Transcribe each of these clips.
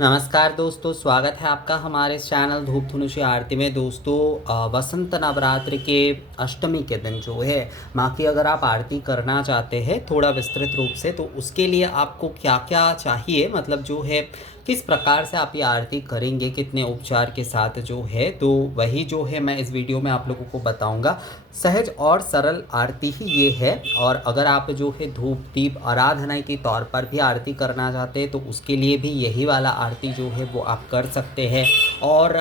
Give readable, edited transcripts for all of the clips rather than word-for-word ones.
नमस्कार दोस्तों, स्वागत है आपका हमारे इस चैनल धूप धनुषी आरती में। दोस्तों, वसंत नवरात्रि के अष्टमी के दिन जो है माँ की अगर आप आरती करना चाहते हैं थोड़ा विस्तृत रूप से, तो उसके लिए आपको क्या क्या चाहिए, मतलब जो है किस प्रकार से आप ये आरती करेंगे, कितने उपचार के साथ जो है, तो वही जो है मैं इस वीडियो में आप लोगों को बताऊंगा। सहज और सरल आरती ही ये है। और अगर आप जो है धूप दीप आराधना के तौर पर भी आरती करना चाहते हैं तो उसके लिए भी यही वाला आरती जो है वो आप कर सकते हैं। और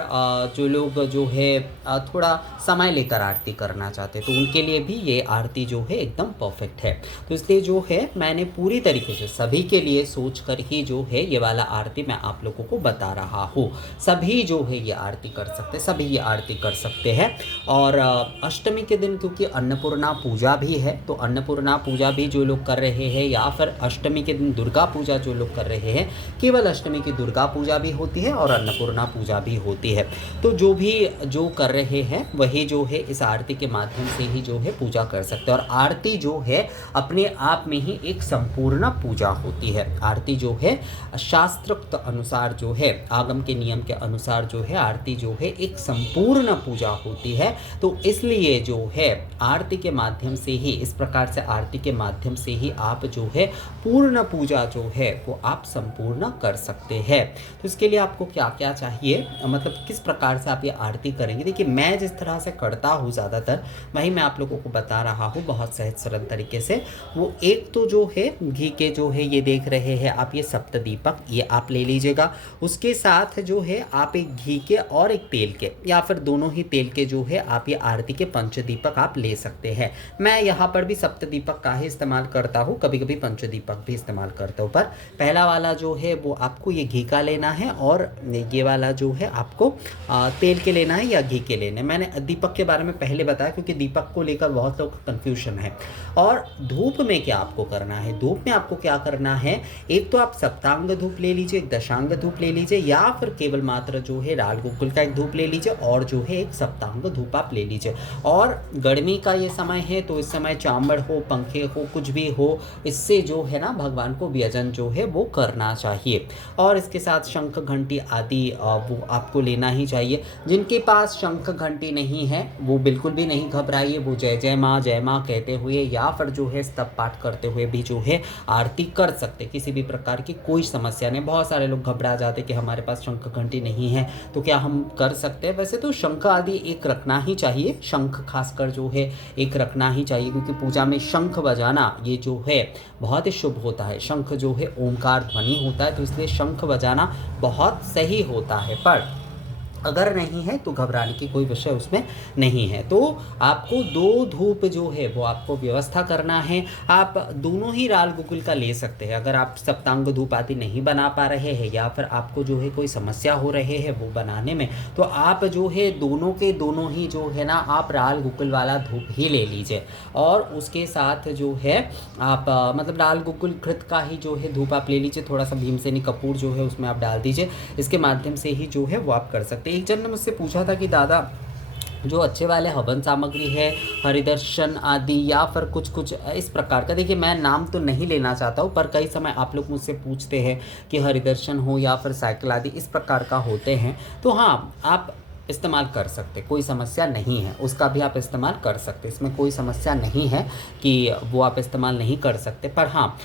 जो लोग जो है थोड़ा समय लेकर आरती करना चाहते हैं तो उनके लिए भी ये आरती जो है एकदम परफेक्ट है। तो इसलिए जो है मैंने पूरी तरीके से सभी के लिए सोच कर ही जो है ये वाला आरती मैं आप लोगों को बता रहा हूँ। सभी जो है ये आरती कर सकते हैं, सभी ये आरती कर सकते हैं। और अष्टमी के दिन क्योंकि अन्नपूर्णा पूजा भी है, तो अन्नपूर्णा पूजा भी जो लोग कर रहे हैं, या फिर अष्टमी के दिन दुर्गा पूजा जो लोग कर रहे हैं, केवल अष्टमी की दुर्गा पूजा भी होती है और अन्नपूर्णा पूजा भी होती है। तो जो भी जो कर रहे हैं वही जो है इस आरती के माध्यम से ही जो है पूजा कर सकते हैं। और आरती जो है अपने आप में ही एक संपूर्ण पूजा होती है। आरती जो है शास्त्रोक्त अनुसार जो है, आगम के नियम के अनुसार जो है आरती जो है एक संपूर्ण पूजा होती है। तो इसलिए जो है आरती के माध्यम से ही, इस प्रकार से आरती के माध्यम से ही आप जो है पूर्ण पूजा जो है वो आप संपूर्ण कर सकते हैं। तो इसके लिए आपको क्या क्या चाहिए, मतलब किस प्रकार से आप ये आरती करेंगे, देखिए मैं जिस तरह से करता हूँ ज़्यादातर वही मैं आप लोगों को बता रहा हूँ बहुत सहज सरल तरीके से। वो एक तो जो है घी के जो है ये देख रहे हैं आप, ये सप्तदीपक ये आप ले लीजिएगा। उसके साथ जो है आप एक घी के और एक तेल के, या फिर दोनों ही तेल के जो है आप ये आरती के पंचदीपक आप ले सकते हैं। मैं यहाँ पर भी सप्तदीपक का ही इस्तेमाल करता हूँ, कभी कभी पंचदीपक भी इस्तेमाल करता हूँ। पर पहला वाला जो है वो आपको ये घी का लेना है, और ये वाला जो है आपको तेल के लेना है या घी के लेना है। मैंने दीपक के बारे में पहले बताया क्योंकि दीपक को लेकर बहुत लोग कन्फ्यूजन है। और धूप में क्या आपको करना है, धूप में आपको क्या करना है, एक तो आप सप्तांग धूप ले लीजिए, एक दशांग धूप ले लीजिए, या फिर केवल मात्र जो है लाल गुग्गुल का एक धूप ले लीजिए, और जो है एक सप्तांग धूप आप ले लीजिए। और गर्मी का ये समय है तो इस समय चांबड़ हो, पंखे हो, कुछ भी हो, इससे जो है ना भगवान को व्यजन जो है वो करना चाहिए। और इसके साथ शंख घंटी आदि वो आपको लेना ही चाहिए। जिनके पास शंख घंटी नहीं है वो बिल्कुल भी नहीं घबराइए, वो जय जय माँ कहते हुए या फिर जो है स्तव पाठ करते हुए भी जो है आरती कर सकते, किसी भी प्रकार की कोई समस्या नहीं। बहुत सारे लोग घबरा जाते कि हमारे पास शंख घंटी नहीं है तो क्या हम कर सकते हैं। वैसे तो शंख आदि एक रखना ही चाहिए, शंख खासकर जो है एक रखना ही चाहिए, क्योंकि पूजा में शंख बजाना ये जो है बहुत ही शुभ होता है। शंख जो है ओंकार ध्वनि होता है, तो इसलिए शंख बजाना बहुत सही होता है। पर अगर नहीं है तो घबराने की कोई विषय उसमें नहीं है। तो आपको दो धूप जो है वो आपको व्यवस्था करना है। आप दोनों ही लाल गुग्गुल का ले सकते हैं। अगर आप सप्तांग धूप आदि नहीं बना पा रहे हैं या फिर आपको जो है कोई समस्या हो रहे है वो बनाने में, तो आप जो है दोनों के दोनों ही जो है ना आप लाल गुग्गुल वाला धूप ही ले लीजिए। और उसके साथ जो है आप मतलब लाल गुग्गुल घृत का ही जो है धूप आप ले लीजिए, थोड़ा सा भीमसेनी कपूर जो है उसमें आप डाल दीजिए। इसके माध्यम से ही जो है वो आप कर सकते हैं। एक जन ने मुझसे पूछा था कि दादा जो अच्छे वाले हवन सामग्री है, हरिदर्शन आदि या फिर कुछ कुछ इस प्रकार का, देखिए मैं नाम तो नहीं लेना चाहता हूँ, पर कई समय आप लोग मुझसे पूछते हैं कि हरिदर्शन हो या फिर साइकिल आदि इस प्रकार का होते हैं, तो हाँ आप इस्तेमाल कर सकते, कोई समस्या नहीं है, उसका भी आप इस्तेमाल कर सकते, इसमें कोई समस्या नहीं है कि वो आप इस्तेमाल नहीं कर सकते। पर हाँ,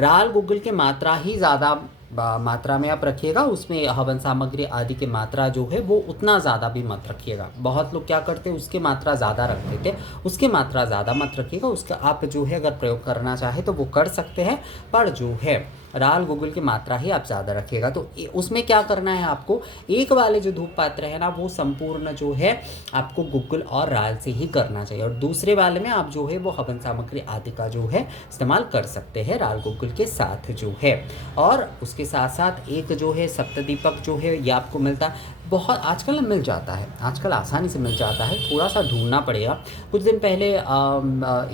लाल गुग्गुल की मात्रा ही ज़्यादा मात्रा में आप रखिएगा, उसमें हवन सामग्री आदि की मात्रा जो है वो उतना ज़्यादा भी मत रखिएगा। बहुत लोग क्या करते हैं उसकी मात्रा ज़्यादा रख देते, उसकी मात्रा ज़्यादा मत रखिएगा। उसका आप जो है अगर प्रयोग करना चाहे तो वो कर सकते हैं, पर जो है लाल गुग्गुल की मात्रा ही आप ज़्यादा रखिएगा। तो उसमें क्या करना है आपको, एक वाले जो धूप पात्र है ना वो संपूर्ण जो है आपको गुग्गुल और लाल से ही करना चाहिए, और दूसरे वाले में आप जो है वो हवन सामग्री आदि का जो है इस्तेमाल कर सकते हैं लाल गुग्गुल के साथ जो है। और उसके साथ साथ एक जो है सप्तदीपक जो है ये आपको मिलता, बहुत आजकल मिल जाता है, आजकल आसानी से मिल जाता है, थोड़ा-सा ढूँढना पड़ेगा। कुछ दिन पहले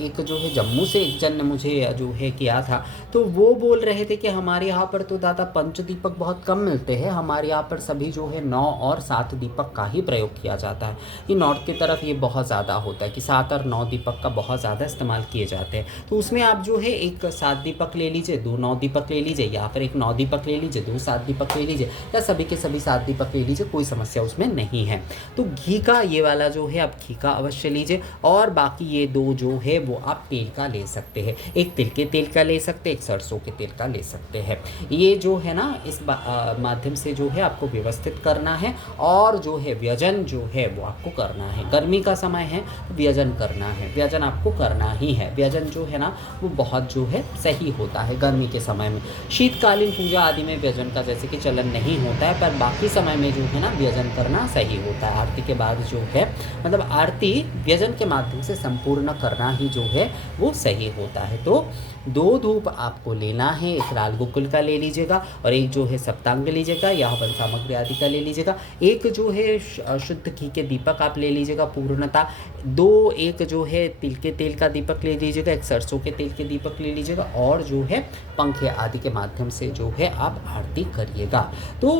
एक जो है जम्मू से एक जन ने मुझे जो है किया था, तो वो बोल रहे थे कि हमारे यहाँ पर तो दादा पंचदीपक बहुत कम मिलते हैं, हमारे यहाँ पर सभी जो है 9 और 7 दीपक का ही प्रयोग किया जाता है। ये नॉर्थ की तरफ ये बहुत ज़्यादा होता है कि 7 और 9 दीपक का बहुत ज़्यादा इस्तेमाल किए जाते हैं। तो उसमें आप जो है एक 7 दीपक ले लीजिए, 2 9 दीपक ले लीजिए, या फिर एक 9 दीपक ले लीजिए, 2 7 दीपक ले लीजिए, या सभी के सभी 7 दीपक ले लीजिए, कोई समस्या उसमें नहीं है। तो घी का ये वाला जो है आप घी का अवश्य लीजिए, और बाकी ये 2 जो है वो आप तेल का ले सकते हैं। एक तिल के तेल का ले सकते हैं, एक सरसों के तेल का ले सकते हैं। ये जो है ना इस माध्यम से जो है आपको व्यवस्थित करना है, और जो है व्यजन जो है वो आपको करना है। गर्मी का समय है, व्यजन करना है, व्यजन आपको करना ही है। व्यजन जो है ना वो बहुत जो है सही होता है गर्मी के समय में। शीतकालीन पूजा आदि में व्यजन का जैसे कि चलन नहीं होता है, पर बाकी समय में जो है ना व्यजन करना सही होता है। आरती के बाद जो है मतलब आरती व्यजन के माध्यम से संपूर्ण करना ही जो है वो सही होता है। तो 2 धूप आपको लेना है, एक लाल गुग्गुल का ले लीजिएगा, और एक जो है सप्तांग लीजिएगा या हवन सामग्री आदि का ले लीजिएगा। एक जो है शुद्ध घी के दीपक आप ले लीजिएगा पूर्णतः। 2 एक जो है तिल के तेल का दीपक ले लीजिएगा, एक सरसों के तेल के दीपक ले लीजिएगा, और जो है पंखे आदि के माध्यम से जो है आप आरती करिएगा। तो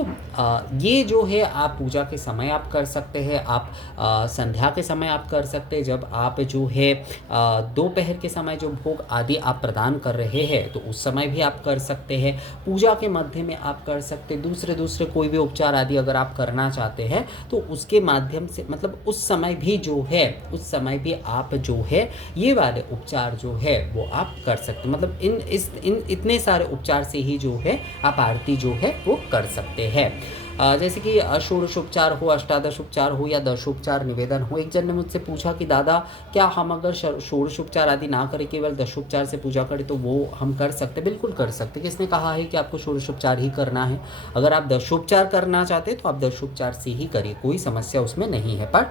ये जो है आप पूजा के समय आप कर सकते हैं, आप संध्या के समय आप कर सकते हैं, जब आप जो है दोपहर के समय जो भोग आदि आप प्रदान कर रहे हैं तो उस समय भी आप कर सकते हैं। पूजा के मध्य में आप कर सकते हैं। दूसरे कोई भी उपचार आदि अगर आप करना चाहते हैं तो उसके माध्यम से मतलब उस समय भी जो है उस समय भी आप जो है ये वाले उपचार जो है वो आप कर सकते हैं। मतलब इन इतने सारे उपचार से ही जो है आप आरती जो है वो कर सकते हैं। जैसे कि षोडशोपचार हो, अष्टादशोपचार हो, या दशोपचार निवेदन हो। एक जन ने मुझसे पूछा कि दादा क्या हम अगर षोडशोपचार आदि ना करें, केवल दशोपचार से पूजा करें तो वो हम कर सकते? बिल्कुल कर सकते। किसने कहा है कि आपको षोडशोपचार ही करना है? अगर आप दशोपचार करना चाहते हैं तो आप दशोपचार से ही करिए, कोई समस्या उसमें नहीं है। पर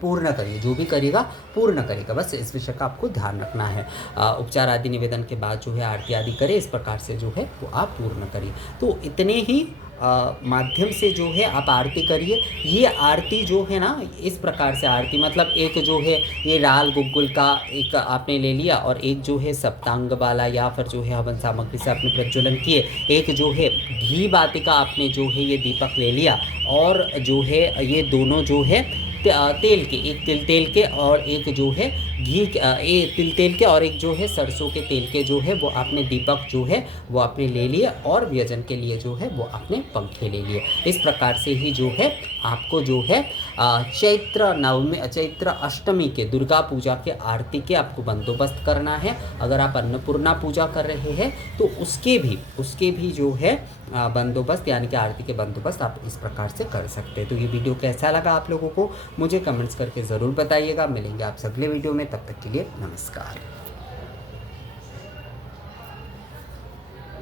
पूर्ण करिए, जो भी करिएगा पूर्ण करिएगा, बस इस विषय का आपको ध्यान रखना है। उपचार आदि निवेदन के बाद जो है आरती आदि करें, इस प्रकार से जो है वो आप पूर्ण करिए। तो इतने ही माध्यम से जो है आप आरती करिए। ये आरती जो है ना इस प्रकार से आरती मतलब एक जो है ये लाल गुग्गुल का एक आपने ले लिया, और एक जो है सप्तांग वाला या फिर जो है हवन सामग्री से आपने प्रज्वलन किए, एक जो है घी बाती का आपने जो है ये दीपक ले लिया, और जो है ये दोनों जो है तेल के, एक तिल तेल के और एक जो है घी तिल तेल के और एक जो है सरसों के तेल के जो है वो आपने दीपक जो है वो आपने ले लिए, और व्यजन के लिए जो है वो आपने पंखे ले लिए। इस प्रकार से ही जो है आपको जो है चैत्र अष्टमी के दुर्गा पूजा के आरती के आपको बंदोबस्त करना है। अगर आप अन्नपूर्णा पूजा कर रहे हैं तो उसके भी जो है बंदोबस्त यानी कि आरती के बंदोबस्त आप इस प्रकार से कर सकते हैं। तो ये वीडियो कैसा लगा आप लोगों को मुझे कमेंट्स करके ज़रूर बताइएगा। मिलेंगे आपसे अगले वीडियो में, तब तक के लिए नमस्कार।